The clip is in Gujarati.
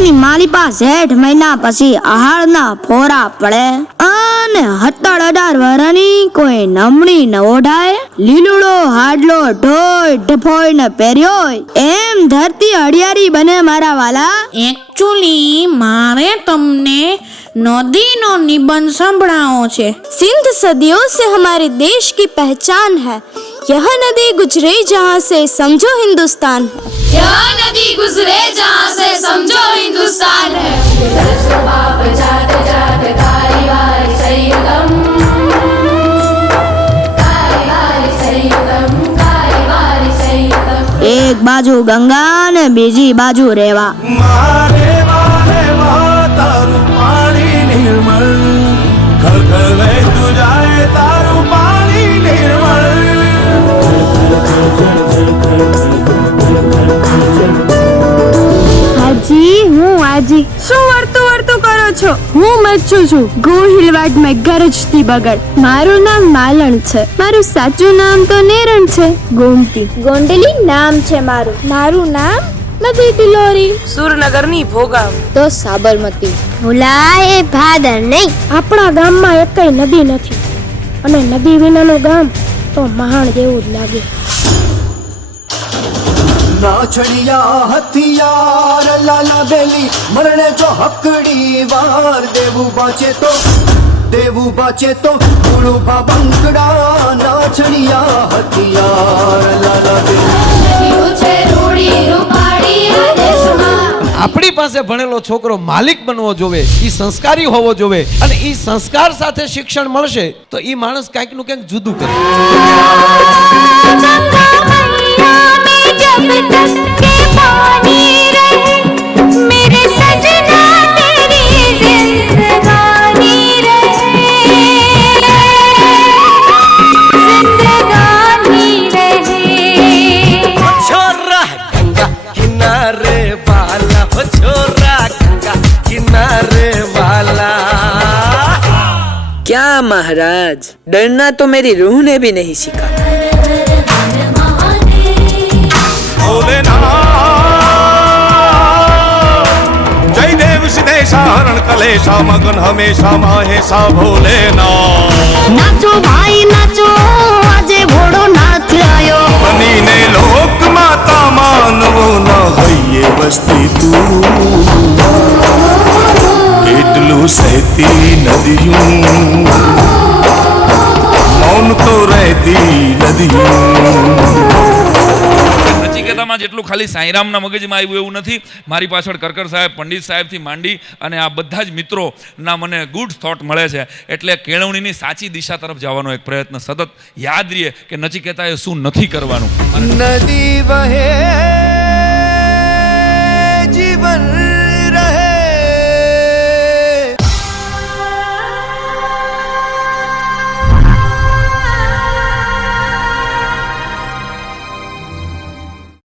ની માલિપા 6 મહિના પછી આહારના ફોરા પડે અને 17-18 વર્ષની કોઈ નમણી ન ઓઢાય, લીલુડો હાડલો ઢોય ઢફોય ને પહેર્યો એમ ધરતી હળિયારી બને મારા વાલા। एक्चुअली मारे तमने नदी नो निबंध संभळावो छे। सिंध सदियों से हमारे देश की पहचान है। यह नदी गुजरे जहाँ से समझो हिंदुस्तान है। यह नदी गुजरे जहाँ से समझो हिंदुस्तान है। एक बाजू गंगा ने बीजी बाजू रेवा। हाजी हूँ आजी शू वर्तु वर्तु करो छो? हूँ मच्छू छू गोहिलवाड में गरजती बगड़। मारू नाम मालण छे। मारू साचू नाम तो नेरण छे, गोमती गोंडली नाम छे मारू। मारू नाम नदी તિલોરી। સુરનગરની ભોગાવ તો સાબરમતી। ભૂલાય ભાદર નહીં। આપણા ગામમાં એકેય નદી નથી અને નદી વિનાનું ગામ તો મહાણ જેવું જ લાગે। नाचड़िया हथियार लाला बेली मरने जो हकड़ी वार देवू बाचे तो गुरु बंकड़ा। नाचड़िया हथियार लाला આપણી પાસે ભણેલો છોકરો માલિક બનવો જોવે, ઈ સંસ્કારી હોવો જોવે અને ઈ સંસ્કાર સાથે શિક્ષણ મળશે તો ઈ માણસ કાંઈક નું કંઈક જુદું કરે। क्या महाराज, डरना तो मेरी रूह ने भी नहीं सीखा। जय देव सिद्धेशा हरण कलेशा मगन हमेशा माहेशा भोलेनाथ। नाचो भाई नाचो आजे भोड़ो नाच आयो। बनी ने लोक माता मानवो न हइये वस्ती तू। એટલું સહેતી નદીયું મૌન તો રહેતી નદીયું। નચિકેતામાં જેટલું ખાલી સાંઈરામના મગજમાં આવ્યું એવું નથી, મારી પાછળ કરકર સાહેબ, પંડિત સાહેબથી માંડી અને આ બધા જ મિત્રોના મને ગુડ થોટ મળે છે। એટલે કેળવણીની સાચી દિશા તરફ જવાનો એક પ્રયત્ન સતત યાદ રહે કે નચિકેતાએ શું નથી કરવાનું। નદી વહે